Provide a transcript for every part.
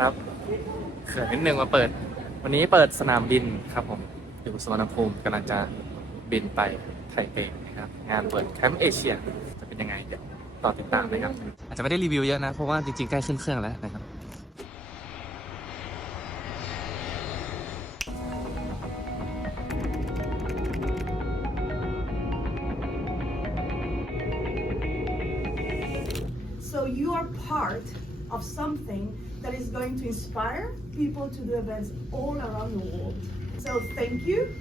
ครับเขินนิดนึงมาเปิด วันนี้เปิดสนามบินครับผมอยู่สวนภูมิกำลังจะบินไปไทเปนะครับ งานเปิดแคมป์เอเชียจะเป็นยังไงเดี๋ยวต่อติดตามนะครับ อาจจะไม่ได้รีวิวเยอะนะ เพราะว่าจริงๆ ใกล้ขึ้นเครื่องแล้วนะครับ So you are part of something that is going to inspire people to do events all around the world. So thank you.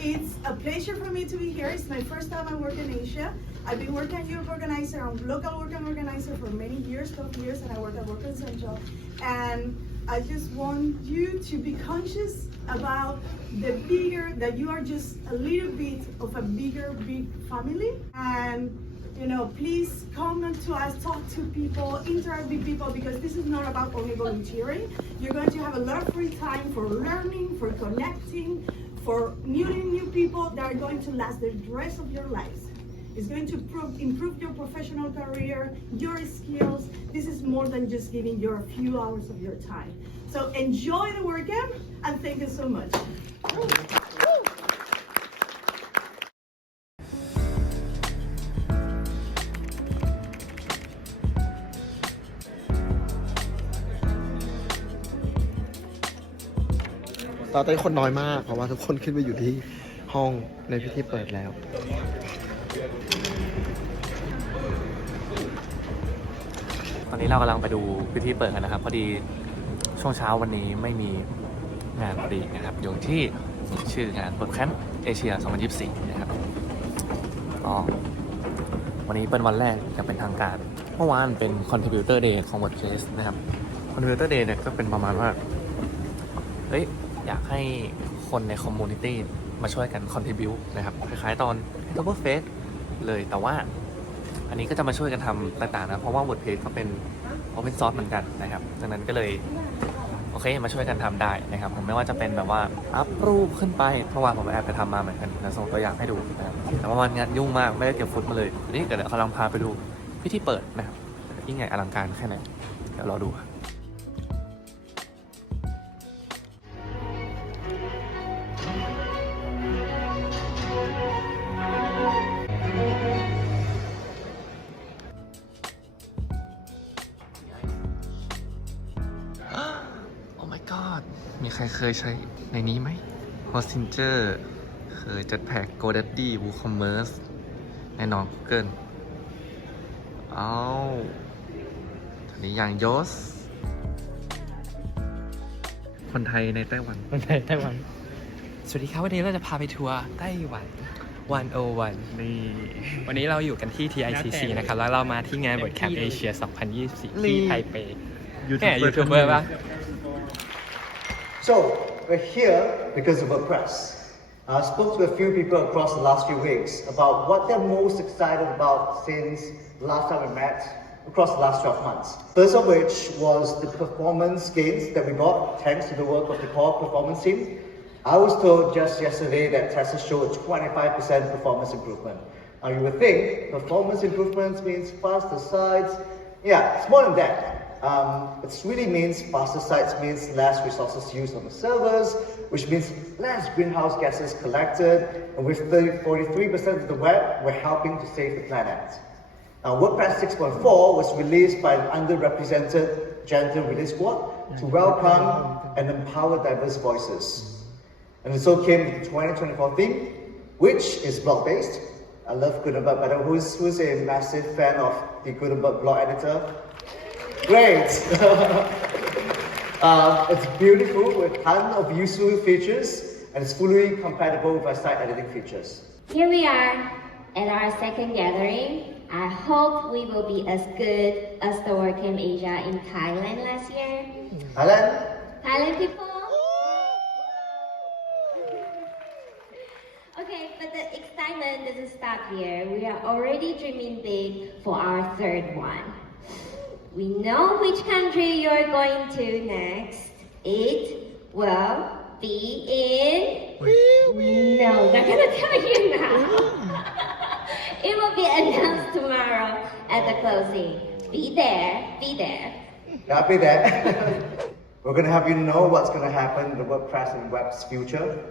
It's a pleasure for me to be here. It's my first time I work in Asia. I've been working at Europe Organizer, I'm local working organizer for many years, 12 years, and I work at Work Central. And I just want you to be conscious about the bigger, that you are just a little bit of a bigger, big family. And you know, please come to us, talk to people, interact with people because this is not about only volunteering. You're going to have a lot of free time for learning, for connecting, for meeting new people that are going to last the rest of your lives. It's going to improve, improve your professional career, your skills. This is more than just giving you a few hours of your time. So enjoy the workout and thank you so much. ตอนนี้คนน้อยมาก เพราะว่าทุกคนขึ้นไปอยู่ที่ห้องในพิธีเปิดแล้ว ตอนนี้เรากำลังไปดูพิธีเปิดกันนะครับ พอดีช่วงเช้าวันนี้ไม่มีงานพอดีนะครับอยู่ที่ชื่องานเปิดแคมป์เอเชีย 2024 นะครับก็วันนี้เป็นวันแรกจะเป็นทางการ เมื่อวานเป็น Contributor Day ของ WordPress นะครับ Contributor Day เนี่ยก็เป็นประมาณว่า เฮ้ย อยากให้คนในคอมมูนิตี้มาช่วยกัน contribu นะครับ คล้ายๆตอน t o p e r Face เลยแต่ว่าอันนี้ก็จะมาช่วยกันทำต่างๆนะ เพราะว่า WordPress ก็เป็น Open Source เหมือนกันนะครับดังนั้นก็เลยโอเคมาช่วยกันทำได้นะครับผมไม่ว่าจะเป็นแบบว่าอัพรูปขึ้นไปเมื่อวานผมแอบไปทำมาเหมือนกันนะส่งตัวอย่างให้ดูนะครับแต่ว่ามันงานยุ่งมากไม่ได้เก็บฟุตมาเลยทีนี้เดี๋ยวเขาลองพาไปดูพิธีเปิดนะครับยิ่งใหญ่อลังการแค่ไหนเดี๋ยวรอดูครับ ใครเคยใช้ในนี้ไหม Hostinger เคยจัดแพ็ก GoDaddy WooCommerce แน่นอน Google เอาทีนี้อย่างยศคนไทยในไต้หวัน คนไทยไต้หวัน สวัสดีครับวันนี้เราจะพาไปทัวร์ไต้หวัน101นี่วันนี้เราอยู่กันที่ TICC นะครับ แล้วเรามาที่งาน WordCamp Asia 2024 ที่ไทเปแหมยูทูบเบอร์ปะ So, we're here because of WordPress. I spoke to a few people across the last few weeks about what they're most excited about since the last time we met across the last 12 months. First of which was the performance gains that we got thanks to the work of the core performance team. I was told just yesterday that Tesla showed a 25% performance improvement. Now you would think performance improvements means faster sites. Yeah, it's more than that. Um, it really means faster sites means less resources used on the servers, which means less greenhouse gases collected, and with 30, 43% of the web, we're helping to save the planet. Now, WordPress 6.4 was released by an underrepresented gender release squad to welcome and empower diverse voices. And so came the 2024 theme, which is blog-based. I love Gutenberg but Who's, who's a massive fan of the Gutenberg blog editor? Great! um, it's beautiful with a ton of useful features and it's fully compatible with our site editing features. Here we are at our second gathering. I hope we will be as good as the WordCamp Asia in Thailand last year. Alan? Thailand people? Okay, but the excitement doesn't stop here. We are already dreaming big for our third one. We know which country you're going to next. It will be in. No, not gonna tell you now. it will be announced tomorrow at the closing. Be there, be there. Be that. We're going to have you know what's going to happen in the WordPress and web's future.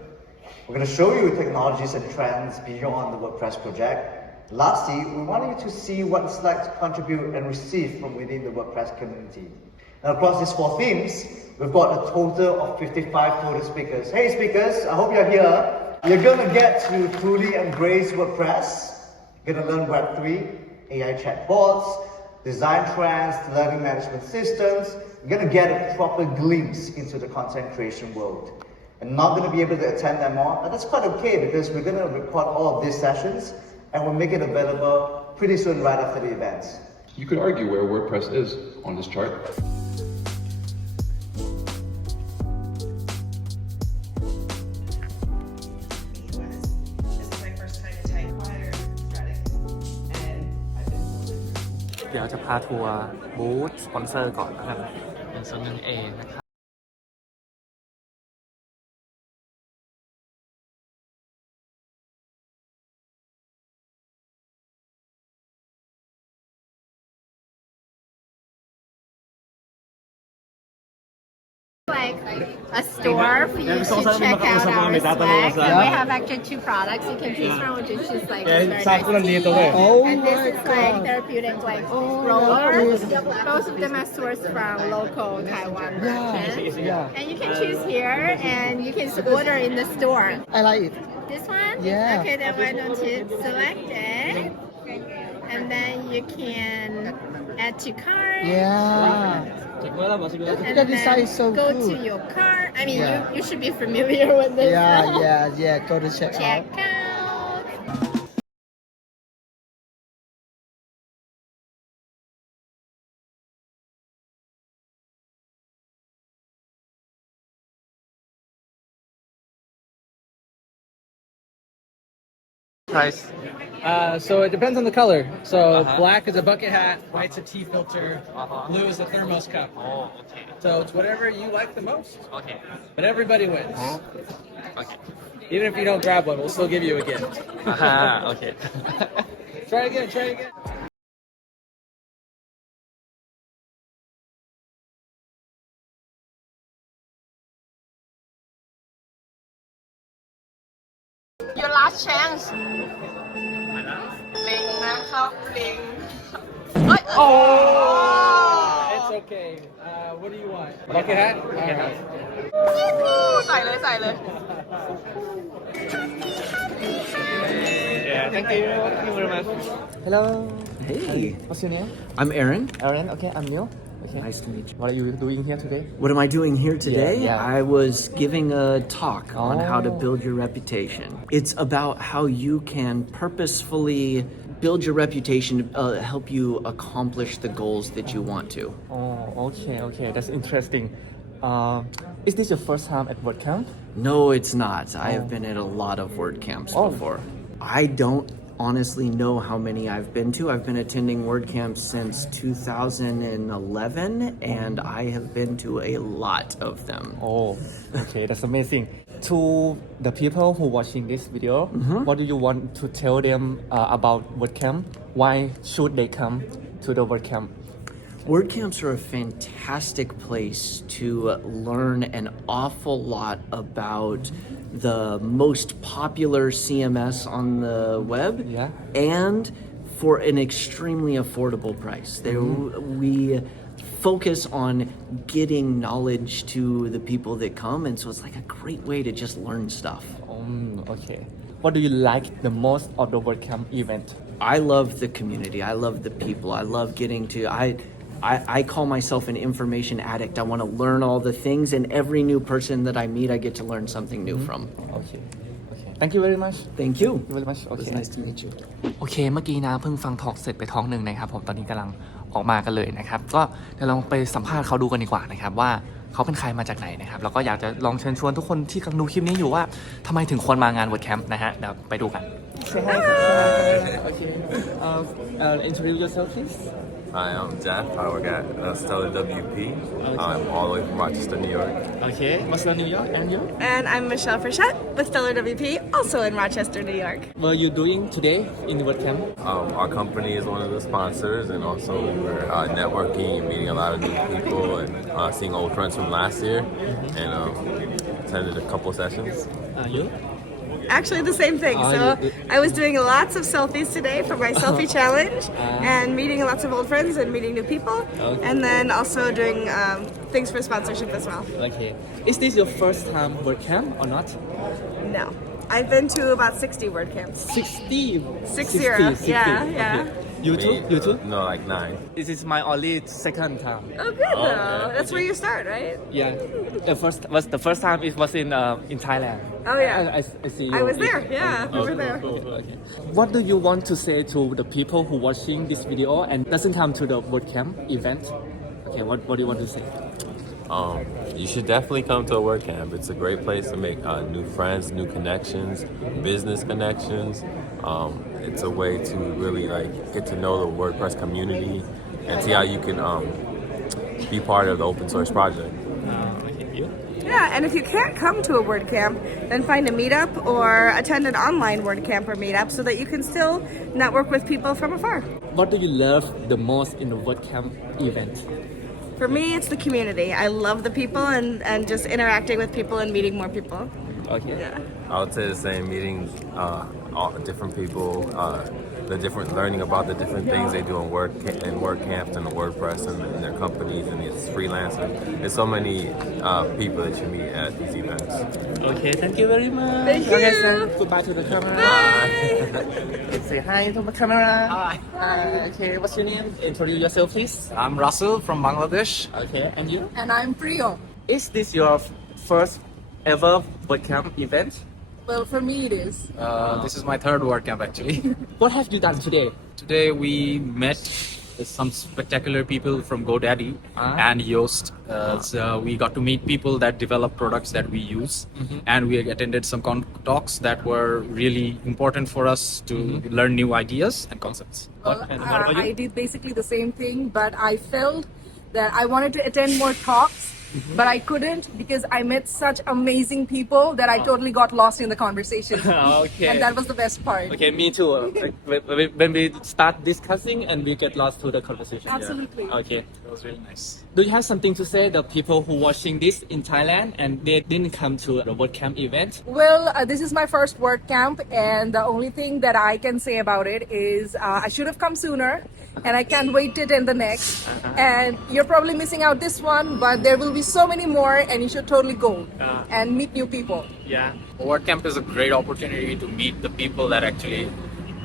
We're going to show you technologies and trends beyond the WordPress project. Lastly, we want you to see what it's like to contribute and receive from within the WordPress community. And across these four themes, we've got a total of 55 total speakers. Hey speakers, I hope you're here. You're gonna get to truly embrace WordPress. You're gonna learn Web3, AI chatbots, design trends, learning management systems. You're gonna get a proper glimpse into the content creation world. And not gonna be able to attend them all, but that's quite okay because we're gonna record all of these sessions and we'll make it available pretty soon right after the event. You could argue where WordPress is on this chart. was this is my first time to type Flutter credits, and I've been เดี๋ยวจะพาทัวร์บูธสปอนเซอร์ก่อนนะครับเป็นส่วนหนึ่งเองนะครับ store for you to check out our swag. And we have actually two products you can choose from, which is just like very nice tea. Oh and this my is like therapeutic like rollers. Both of them are sourced from local Taiwan merchants. Yeah. And you can choose here and you can order in the store. I like it This one? Yeah. Okay, then why don't you select it? And then you can add to cart. yeah And The design then is so go good. to your cart. I mean, Yeah. you, you should be familiar with this. yeah yeah yeah go to check Check out out. price? Uh, so it depends on the color. So uh-huh. black is a bucket hat, white's a tea filter, uh-huh. blue is a thermos cup. Oh, okay. So it's whatever you like the most. Okay. But everybody wins. Uh-huh. Okay. Even if you don't grab one, we'll still give you a gift. uh okay. try again, try again. chance. ลิงนะครับลิง Oh! It's okay. Uh, what do you want? Bucket hat? Bucket hat. ใส่เลยใส่เลย yeah thank you thank you very much Hello. hey what's your name I'm Aaron. Aaron okay I'm Neil okay Nice to meet you. what are you doing here today What am I doing here today? yeah. I was giving a talk on how to Oh. build your reputation. It's about how you can purposefully build your reputation to uh, help you accomplish the goals that you want to. oh okay okay that's interesting uh, is this your first time at WordCamp No, it's not. I have been at a lot of WordCamps Oh. before. I don't honestly know how many I've been to. I've been attending word camps since 2011 and I have been to a lot of them. Oh, okay, that's amazing. To the people who are watching this video, what do you want to tell them uh, about WordCamp? Why should they come to the WordCamp? WordCamps are a fantastic place to learn an awful lot about the most popular CMS on the web Yeah. and for an extremely affordable price. There, We focus on getting knowledge to the people that come, and so it's like a great way to just learn stuff. Um, okay. What do you like the most of the WordCamp event? I love the community. I love the people. I love getting to I I, I call myself an information addict. I want to learn all the things and every new person that I meet I get to learn something new from. Okay. Okay. Thank you very much. Thank you. Thank you very much. It was Okay. nice to meet you. โอเค เมื่อกี้นะเพิ่งฟังทอล์กเสร็จไปท้องหนึ่งนะครับผมตอนนี้กำลังออกมากันเลยนะครับ ก็เดี๋ยวเราไปสัมภาษณ์เขาดูกันดีกว่านะครับว่าเขาเป็นใครมาจากไหนนะครับแล้วก็อยากจะลองเชิญชวนทุกคนที่กำลังดูคลิปนี้อยู่ว่าทำไมถึงควรมางาน WordCamp นะฮะเดี๋ยวไปดูกัน Say hi. Okay. Uh, uh, introduce yourself, please. Hi, I'm Jeff. I work at uh, Stellar WP. I'm all the way from Rochester, New York. Okay Rochester New York and you And I'm Michelle Frechette with Stellar WP, also in Rochester, New York. what are you doing today in the WordCamp Um, our company is one of the sponsors, and also we're uh, networking and meeting a lot of new people and uh, seeing old friends from last year. And um, attended a couple sessions. are you Actually, the same thing. Oh, So I was doing lots of selfies today for my selfie challenge ah. and meeting lots of old friends and meeting new people. And then also doing um, things for sponsorship as well. okay is this your first time WordCamp or not No. I've been to about 60 word camps. 60 Six zero. Yeah, yeah. Okay. You too Me, you too uh, no, like nine. this is my only second time Oh, good though. okay. That's where you start, right? Yeah, the first was the first time it was in uh, in Thailand. Oh, yeah. I, I, I see you. I was there, yeah, we were there. Okay. What do you want to say to the people who watching this video and doesn't come to the WordCamp event? Okay, what, what do you want to say? Um, you should definitely come to a work camp. It's a great place to make uh, new friends, new connections, business connections. Um, it's a way to really like get to know the WordPress community and see how you can um, be part of the open source project. Yeah, and if you can't come to a WordCamp, then find a meetup or attend an online WordCamp or meetup so that you can still network with people from afar. What do you love the most in the WordCamp event? For me, it's the community. I love the people and, and just interacting with people and meeting more people. Okay. Yeah. I would say the same meeting, uh, all the different people, uh, the different learning about the different things they do in work in work camps and the WordPress and in their companies and it's freelancers. There's so many uh, people that you meet at these events. Okay, thank you very much. Thank Okay, you. say goodbye to the camera. Bye. say hi to the camera. Hi. Okay, what's your name? Introduce yourself, please. I'm Russell from Bangladesh. Okay, and you? And I'm Priyo. Is this your first ever WordCamp event? Well, for me it is. Uh, this is my third WordCamp actually. What have you done today? Today we met some spectacular people from GoDaddy Ah. and Yoast. Uh, so we got to meet people that develop products that we use, Mhm. and we attended some con- talks that were really important for us to learn new ideas and concepts. Well, and uh, what about you? I did basically the same thing, but I felt that I wanted to attend more talks, Mm-hmm. But I couldn't because I met such amazing people that I oh. totally got lost in the conversation. Okay. And that was the best part. Okay, me too. When- we start discussing and we get lost to the conversation. Absolutely. Okay. It was really nice. Do you have something to say the people who watching this in Thailand and they didn't come to the WordCamp event? Well, uh, this is my first work camp, and the only thing that I can say about it is uh, I should have come sooner, and I can't wait to attend the next. And you're probably missing out this one, but there will be so many more, and you should totally go Uh. and meet new people. Yeah. WordCamp is a great opportunity to meet the people that actually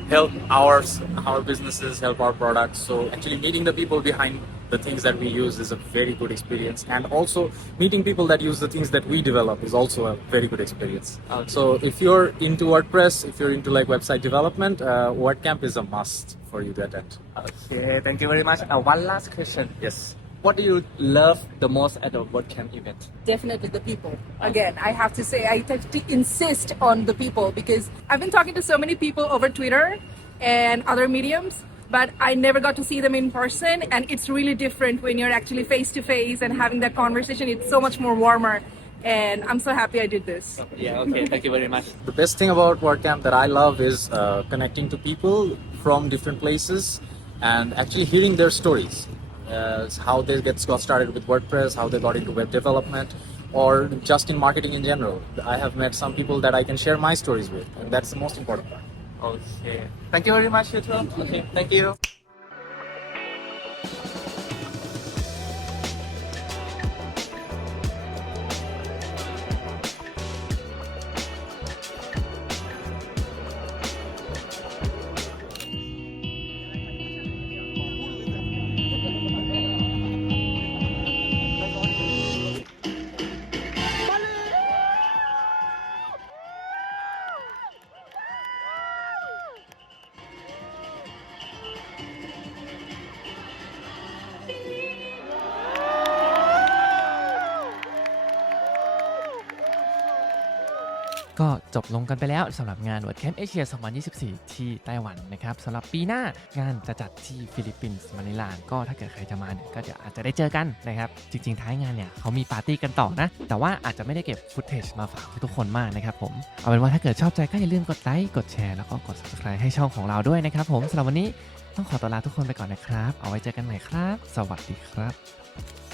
help our our businesses, help our products. So actually meeting the people behind the things that we use is a very good experience, and also meeting people that use the things that we develop is also a very good experience. Okay. So if you're into WordPress, if you're into like website development, uh, WordCamp is a must for you to attend. Okay, thank you very much. Uh, one last question. Yes. What do you love the most at a WordCamp event? Definitely the people. Again, I have to say, I have to insist on the people because I've been talking to so many people over Twitter and other mediums, but I never got to see them in person. And it's really different when you're actually face to face and having that conversation. It's so much more warmer. And I'm so happy I did this. Yeah, okay, thank you very much. The best thing about WordCamp that I love is uh, connecting to people from different places and actually hearing their stories. Uh, how they get got started with WordPress, how they got into web development, or just in marketing in general. I have met some people that I can share my stories with, and that's the most important part. Okay. Thank you very much, Yuto. Okay, thank you. ก็จบลงกันไปแล้วสำหรับงาน WordCamp Asia 2024 ที่ไต้หวันนะครับสำหรับปีหน้างานจะจัดที่ฟิลิปปินส์มะนิลาก็ถ้าเกิดใครจะมาเนี่ยก็เดี๋ยวอาจจะได้เจอกันนะครับ จริง ๆ ท้ายงานเนี่ยเขามีปาร์ตี้กันต่อนะ แต่ว่าอาจจะไม่ได้เก็บฟุตเทจมาฝากทุกคนมากนะครับผมเอาเป็นว่าถ้าเกิดชอบใจก็อย่าลืมกดไลค์กดแชร์แล้วก็กด subscribe ให้ช่องของเราด้วยนะครับผมสำหรับวันนี้ต้องขอตัวลาทุกคนไปก่อนนะครับ เอาไว้เจอกันใหม่ครับ สวัสดีครับ